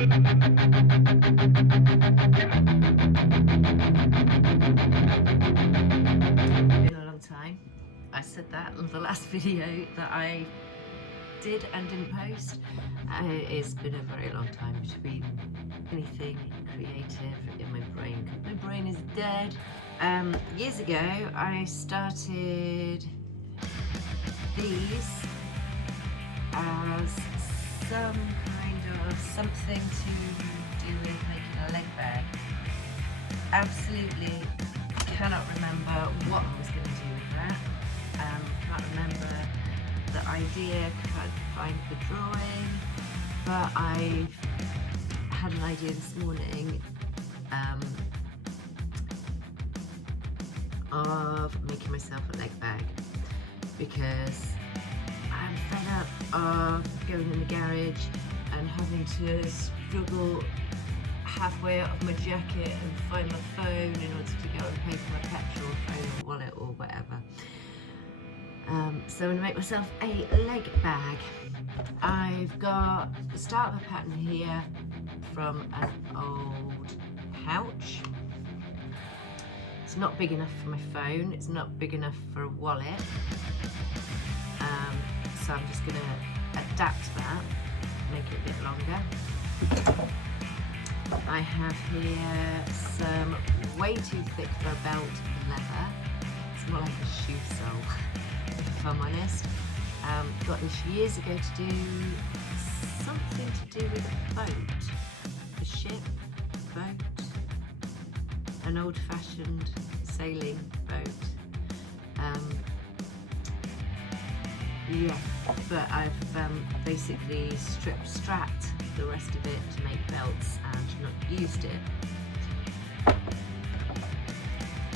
Been a long time. I said that in the last video that I did and didn't post. It's been a very long time between anything creative in my brain. My brain is dead. Years ago I started these as some kind of something to do with making a leg bag. Absolutely cannot remember what I was going to do with that. Can't remember the idea, can't find the drawing, but I had an idea this morning of making myself a leg bag, because I'm fed up of going in the garage and having to struggle halfway out of my jacket and find my phone in order to go and pay for my petrol, phone or wallet or whatever. So I'm going to make myself a leg bag. I've got the start of a pattern here from an old pouch. It's not big enough for my phone, it's not big enough for a wallet, so I'm just going to adapt that, make it a bit longer. I have here some way too thick for a belt leather. It's more like a shoe sole, if I'm honest. Got this years ago to do something to do with a boat, a ship, boat, an old-fashioned sailing boat. Yeah, but I've basically strapped the rest of it to make belts and not used it.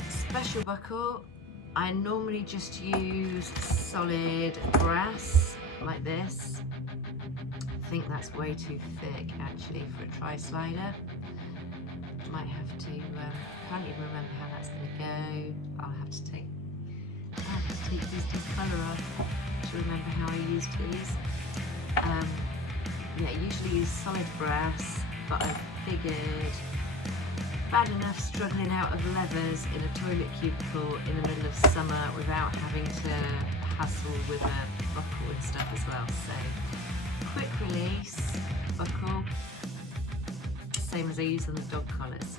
Special buckle, I normally just use solid brass like this. I think that's way too thick actually for a tri-slider. Might have to, can't even remember how that's going to go. I'll have to take these two colour off to remember how I used these. Yeah, I usually use solid brass, but I figured bad enough struggling out of levers in a toilet cubicle in the middle of summer without having to hassle with a buckle and stuff as well. So, quick release buckle, same as I use on the dog collars.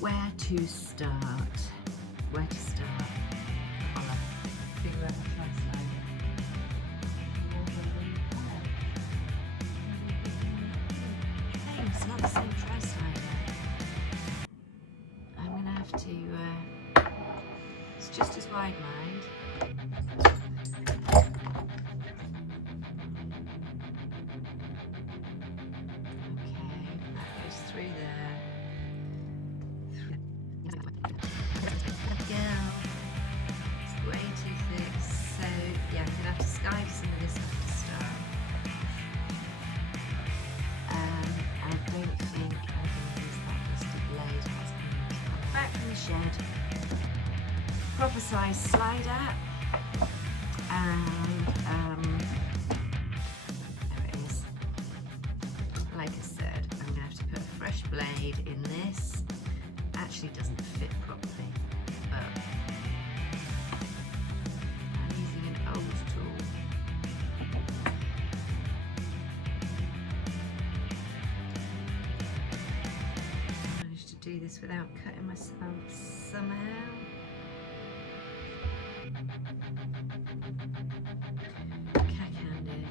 Where to start? Where to start? Collar. Figure out a tri-slider. It's not the same tri-slider. I'm going to have to, it's just as wide, mind. Okay, that goes through there. Girl, it's way too thick, so yeah, I'm going to have to skive some of this off to start. I don't think I'm going to use that rusty blade. That's going to come back from the shed. Proper size slider, and there it is. Like I said, I'm going to have to put a fresh blade in this. Actually doesn't fit properly, but I'm using an old tool. To do this without cutting myself somehow. Cack-handed.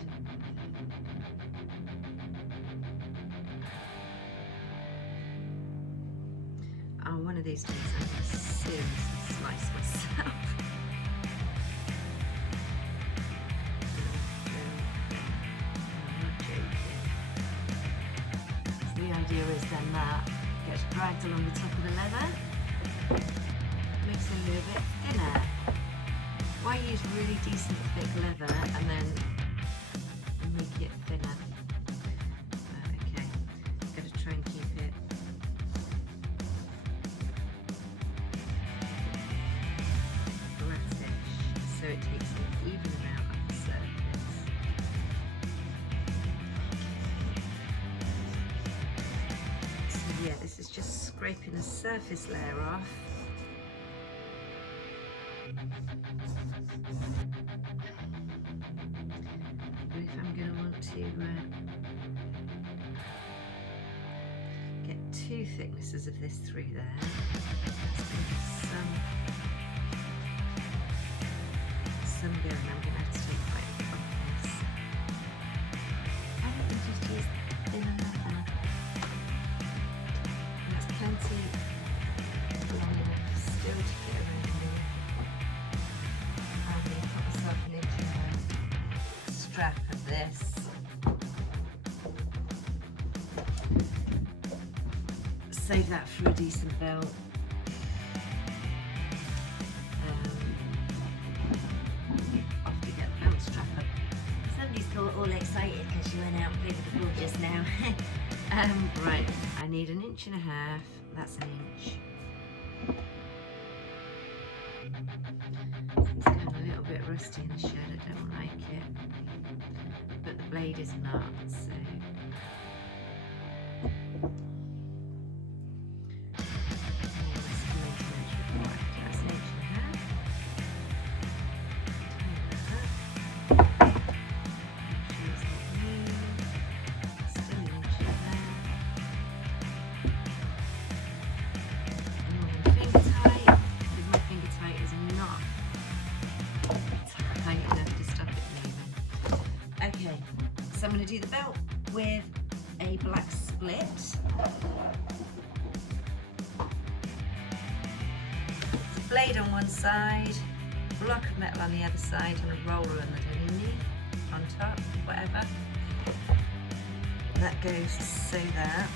Oh, one of these days I'm going to seriously slice myself. I'm not joking. The idea is then that gets dragged along the top of the leather, makes it a little bit thinner. Why use really decent thick leather and then make it thinner? Okay, got to try and keep it flattish so it takes an even amount of the surface. scraping the surface layer off. If I'm going to want to get two thicknesses of this through there, that's going to be some going. I'm going to have to take quite a bit off this. Why don't we just use thinner leather? That's plenty long enough still to get around there. I'm going to put myself an inch and a half strap of this. Save that for a decent belt. Off to get the belt strap up. Somebody's got all excited because she went out and played with the ball just now. Right, I need an inch and a half. That's an inch. It's kind of a little bit rusty in the shed. I don't like it, but the blade is not. So. So I'm going to do the belt with a black split. Blade on one side, block of metal on the other side, and a roller underneath, on top, whatever. That goes so that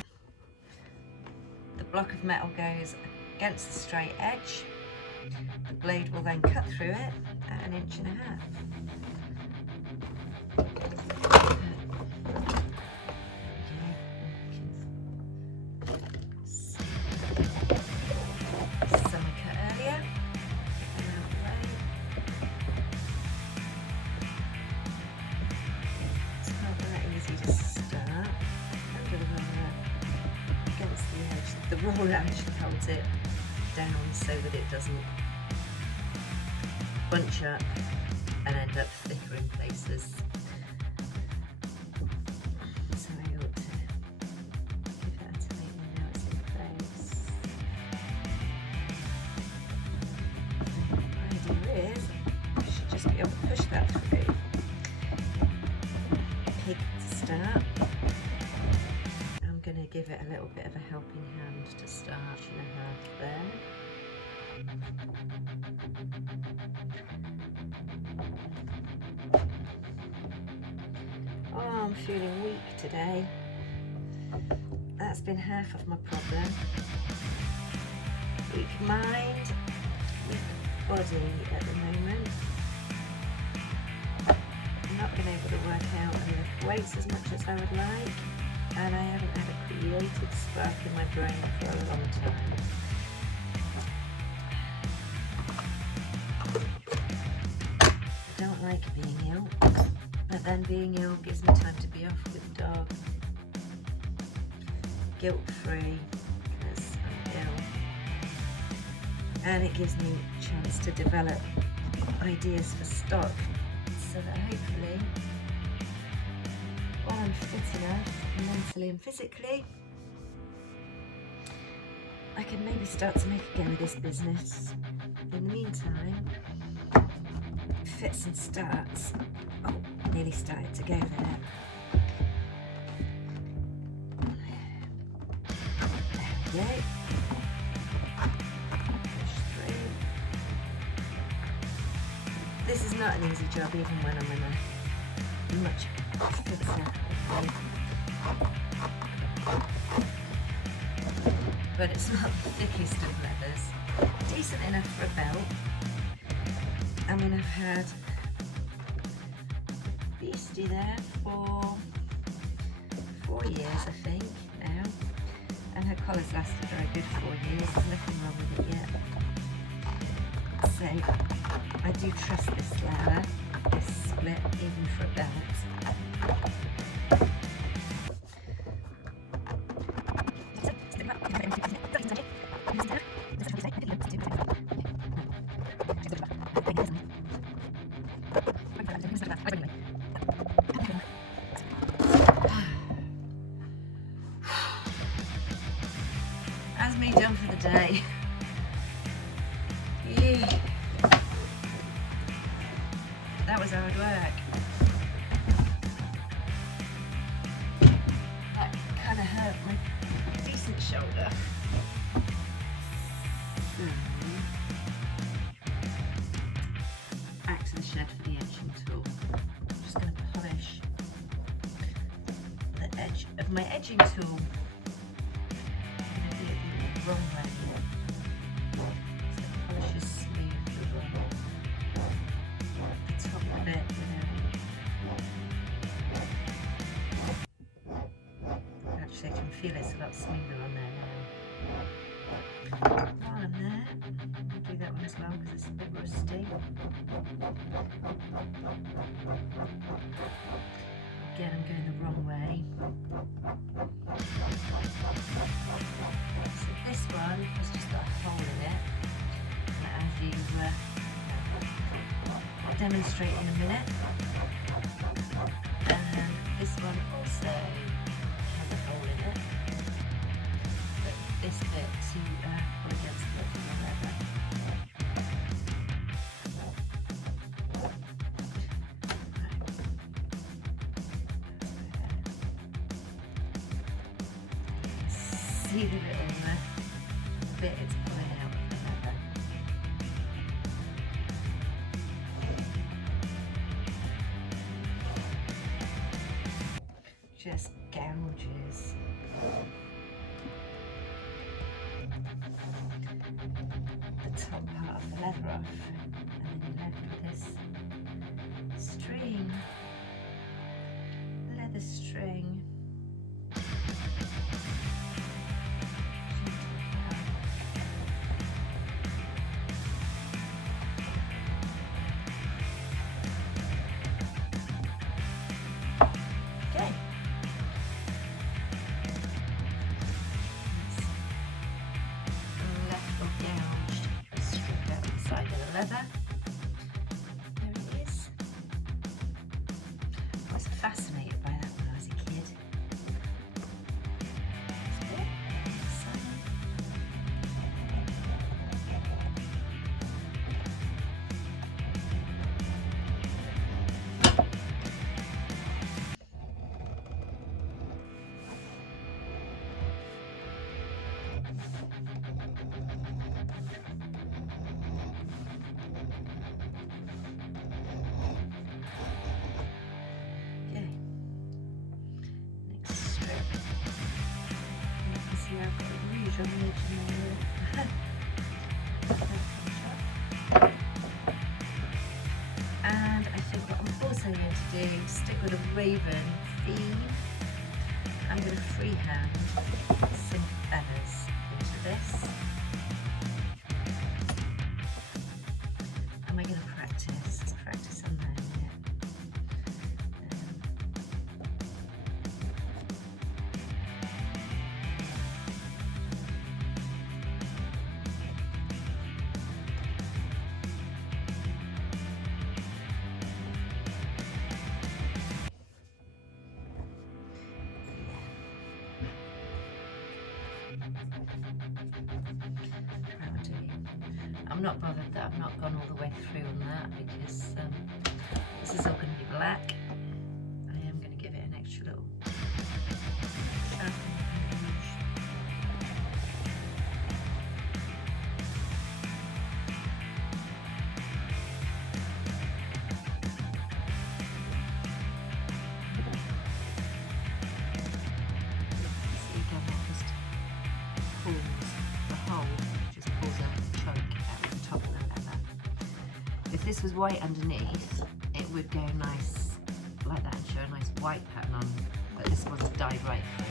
the block of metal goes against the straight edge. The blade will then cut through it at an inch and a half. The roller actually holds it down so that it doesn't bunch up and end up thicker in places. So I ought to give that a tighten now it's in place. And the idea is I should just be able to push that through. Pig to start. Going to give it a little bit of a helping hand to start, and a half there. Oh, I'm feeling weak today. That's been half of my problem. Weak mind, weak body at the moment. I've not been able to work out and lift weights as much as I would like. And I haven't had a creative spark in my brain for a long time. I don't like being ill, but then being ill gives me time to be off with the dog. Guilt-free, because I'm ill. And it gives me a chance to develop ideas for stock, so that hopefully, while I'm fit enough, mentally and physically, I can maybe start to make a go of this business. In the meantime, fits and starts. Oh, nearly started to go there. There we go. Push through. This is not an easy job, even when I'm in a much fitter way. But it's not the thickest of leathers. Decent enough for a belt. I mean, I've had Beastie there for 4 years, I think, now. And her collar's lasted a very good 4 years. There's nothing wrong with it yet. So, I do trust this leather, this split, even for a belt. That's me done for the day. Yeah. That was hard work. That kind of hurt my decent shoulder. Back to the shed for the edging tool. I'm just going to polish the edge of my edging tool. I'm going to do it the wrong way. So the polish is smooth the top of it. Actually, I can feel it's a lot smoother on there now. While I'm there, I'll do that one as well because it's a bit rusty. Again, I'm going the wrong way. So this one has just got a hole in it. And as you demonstrate in a minute. And this one also has a hole in it. But this bit to pull against the leather. See the little bit it's pulling out of the leather. Just gouges. The top part of the leather off, and then you're left with this string, leather string. Okay. Left or gouged a strip out the side of the leather. There it is. I was fascinated by that when I was a kid. That's it. Okay. Next strip. You can see I've got a rouge on the edge of my and I think what I'm also going to do, stick with a Raven theme. I'm going to freehand some feathers into this. Am I going to practice? Practice on there. I'm not bothered that I've not gone all the way through on that because this is all going to be black. I am going to give it an extra little sharpen rouge. See again, that just pulls the hole, just pulls out the chunk out the top of the leather. If this was white underneath, it would go nice like that and show a nice white pattern on, but this one's dyed right through.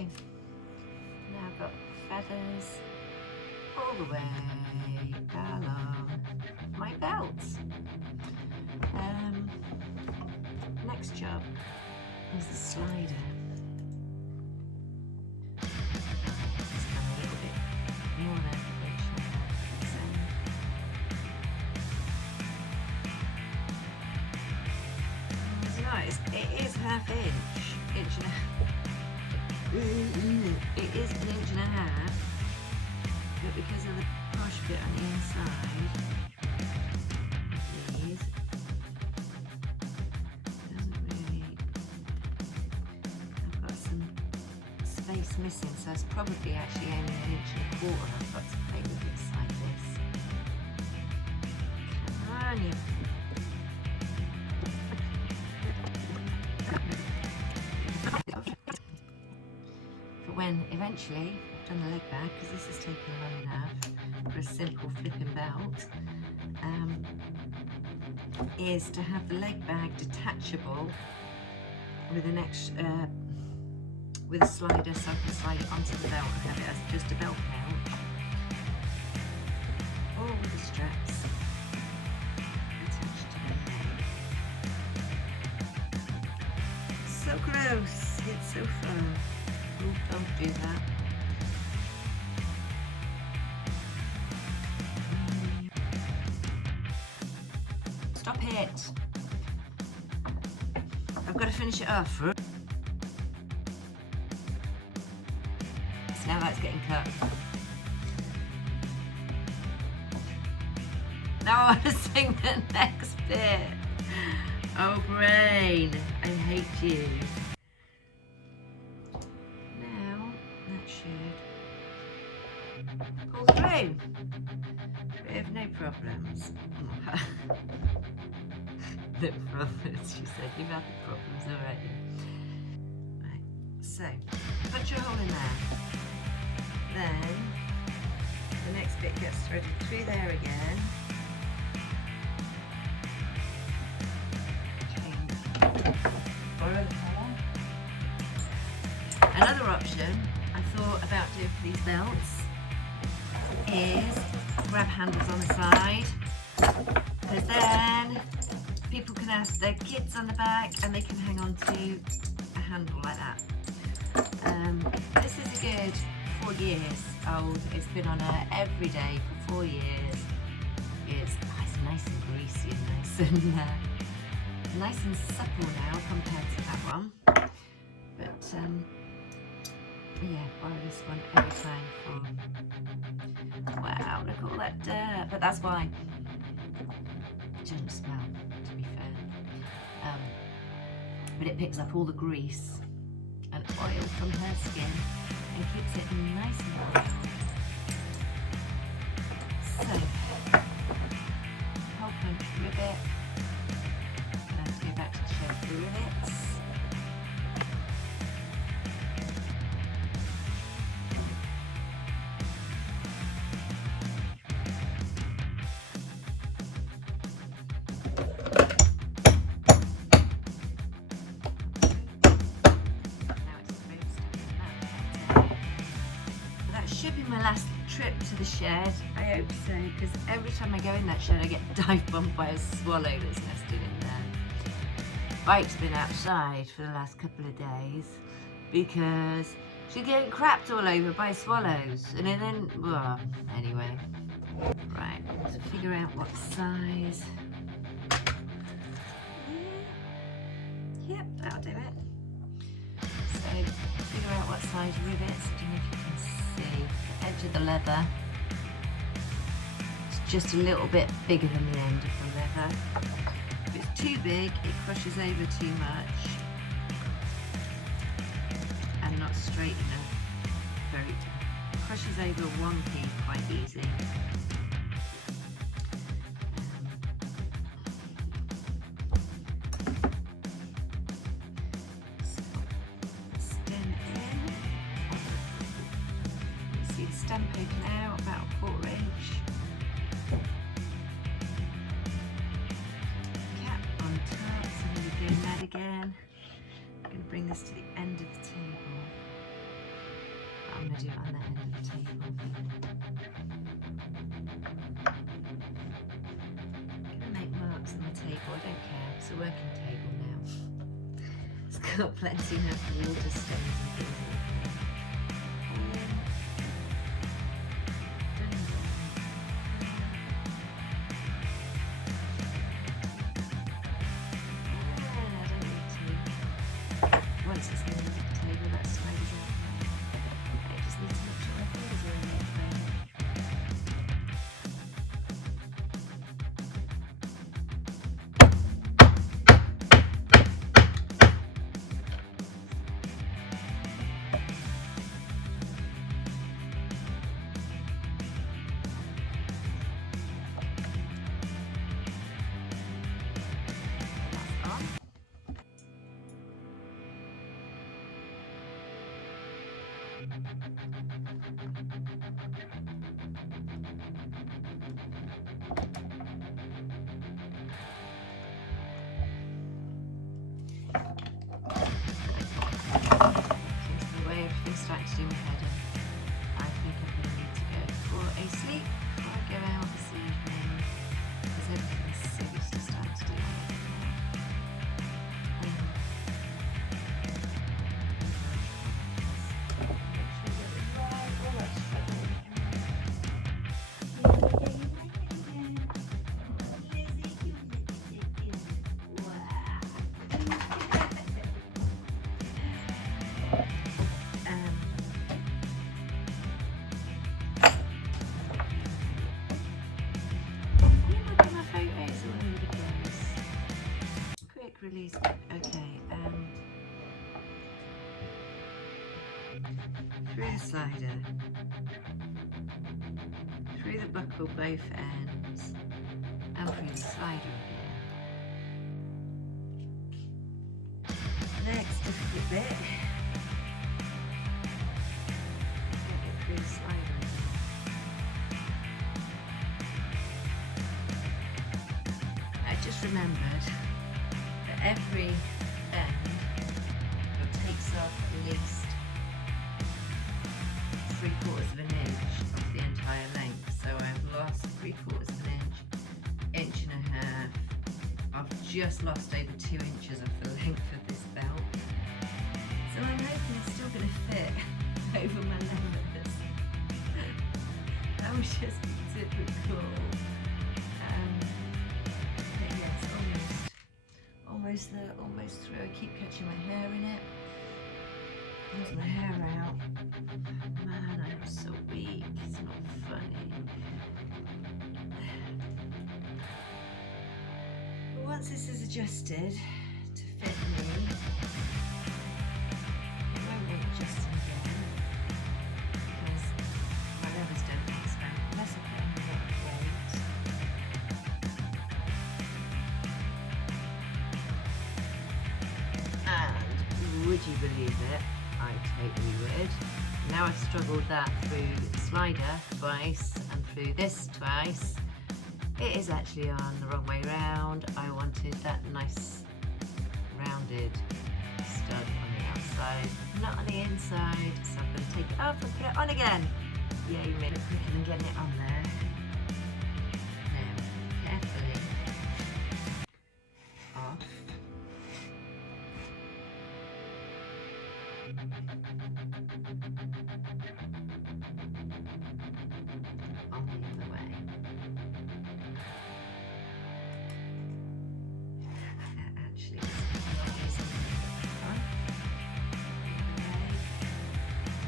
Okay, now I've got feathers all the way along my belt. Next job is the slider. It's come a little bit more than an inch and a half. It's nice. It is half inch and a half. It is an inch and a half, but because of the push bit on the inside, these, doesn't really. I've got some space missing, so it's probably actually only an inch and a quarter. I've got to play with this like this. Come on, you. When eventually I've done the leg bag, because this has taken long enough for a simple flipping belt, is to have the leg bag detachable with an extra, with a slider, so I can slide it onto the belt and have it as just a belt pouch, or with the straps attached to the leg. So gross, it's so fun. Ooh, don't do that. Stop it. I've got to finish it off. So now that's getting cut. Now I want to sing the next bit. Oh, brain, I hate you. Pull through with no problems. No problems, she said. You've had the problems already. Right, so punch your hole in there. Then the next bit gets threaded through there again. Borrow the colour. Another option I thought about doing for these belts is grab handles on the side, because then people can have their kids on the back and they can hang on to a handle like that. This is a good 4 years old. It's been on her every day for 4 years. It's nice and greasy and nice and supple now compared to that one. But yeah, borrow this one every time for. Wow, look at all that dirt. But that's why it doesn't smell, to be fair. But it picks up all the grease and oil from her skin and keeps it nice and warm. So, hole punch rivet. Let's go back to the shed for rivets. Should be my last trip to the shed, I hope so, because every time I go in that shed I get dive bombed by a swallow that's nested in there. Bike's been outside for the last couple of days because she's getting crapped all over by swallows, and then, well, anyway. Right, so figure out what size. Yep, that'll do it. So figure out what size rivets. I don't know if you can see the edge of the leather. It's just a little bit bigger than the end of the leather. If it's too big, it crushes over too much and not straight enough. Crushes over one piece quite easy. Stem poking out about a 1/4 inch. Cap on top, so I'm going to be doing that again. I'm going to bring this to the end of the table. I'm going to do it on the end of the table. I'm going to make marks on the table, I don't care, it's a working table now. It's got plenty enough water stains and things like that. Once it's the end of the table, that side is out there. I just need to make sure my fingers are in there. Starting to do my head in. I think I'm going to need to go for a sleep before I go out this evening, because everything's seriously starting to do my head in now. Release. Okay, through the slider, through the buckle both ends, and through the slider again. Next difficult bit, get it through the slider again. I just remembered every end takes off at least 3/4 of an inch of the entire length, so I've lost 3/4 of an inch, 1.5 inches. I've just lost over 2 inches of the length of this belt, so I'm hoping it's still going to fit over my levers. That would just be typical. But yes, almost through. I keep catching my hair in it. There's my hair out. Man, I am so weak. It's not funny. But once this is adjusted to fit me, it won't want adjusting again, because my levers don't expand unless I put on a lot of weight. Would you believe it? I totally would. Now I've struggled that through the slider twice and through this twice. It is actually on the wrong way round. I wanted that nice rounded stud on the outside, not on the inside. So I'm going to take it off and put it on again. Yay me, quicker than getting it on there. Now, carefully off. On the other way. That actually is a lot easier than the front. The other way.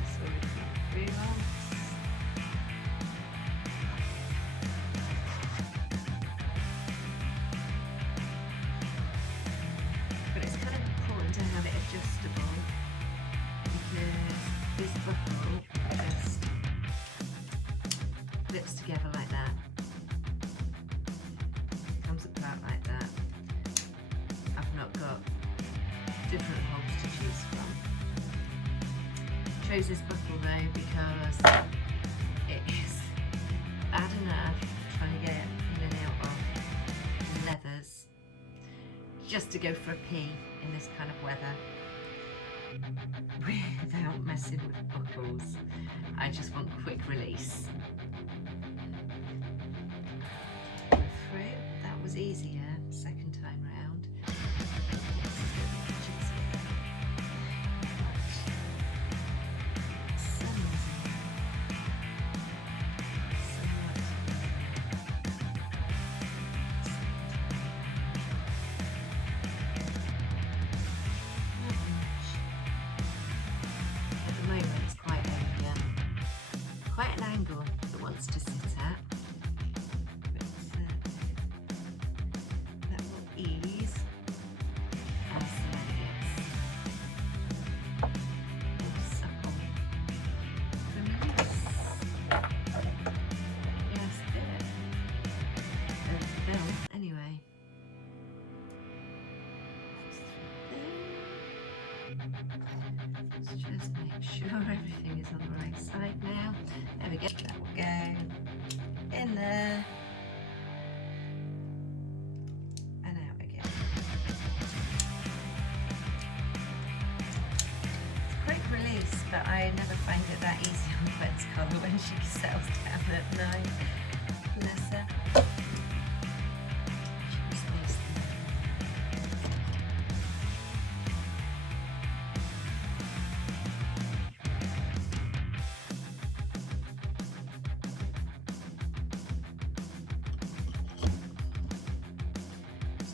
So we've got 3 lumps. But it's kind of important to have it adjustable, because this buckle just flips together like that, comes apart like that. I've not got different holes to choose from. Chose this buckle though because it is bad enough trying to get in and out of leathers just to go for a pee in this kind of weather without messing with buckles. I just want quick release. Go through. That was easier second time round. Quite an angle that wants to sit at, but that will ease as the leather gets more supple. Release. Yes, bit of the bill anyway. Let's just make sure everything is on the right side now. There we go, that will go in there and out again. It's a quick release, but I never find it that easy on Gwen's collar when she settles down at 9. Bless her.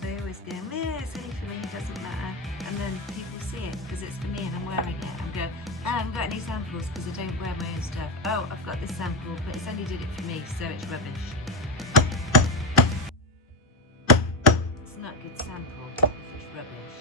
They always go, yeah, it's only for me, it doesn't matter. And then people see it because it's for me and I'm wearing it. I'm going, I haven't got any samples because I don't wear my own stuff. Oh, I've got this sample, but it's only did it for me, so it's rubbish. It's not a good sample if it's rubbish.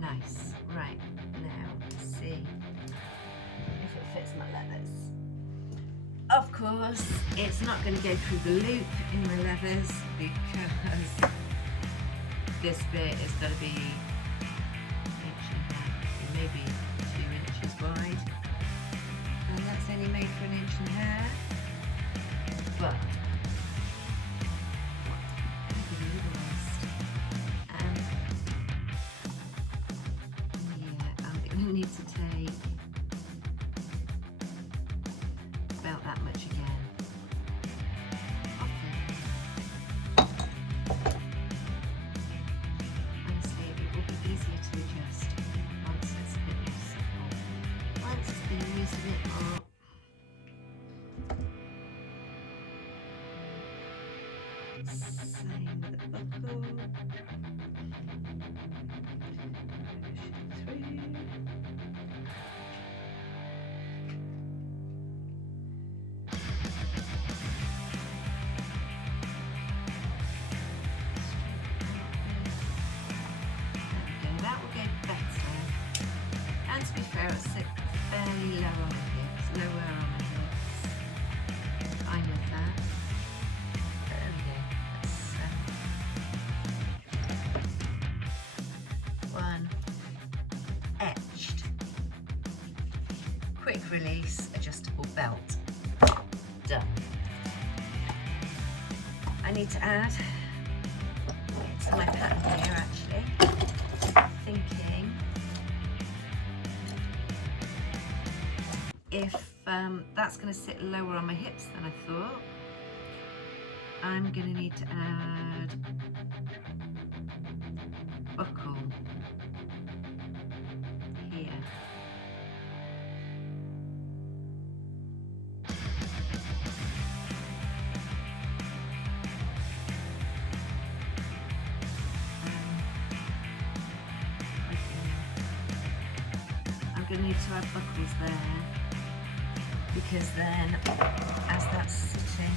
Nice. Right, now let's see if it fits my leathers. Of course, it's not going to go through the loop in my leathers because this bit is going to be an inch and a half, maybe 2 inches wide, and that's only made for an inch and a half. But need to take about that much again. Honestly, it will be easier to adjust once it's a bit more simple. Once it's been used a bit more. Same with the buckle. Push it through. quick release adjustable belt. Done. I need to add to my pattern here actually, thinking if that's going to sit lower on my hips than I thought, I'm going to need to add buckle here. I'm going to need to add buckles there, because then as that's sitting,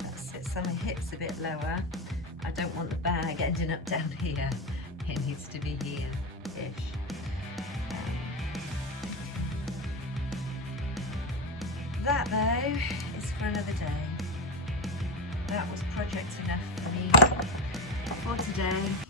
that sits on my hips a bit lower. I don't want the bag ending up down here. It needs to be here-ish. That though is for another day. That was project enough for me for today.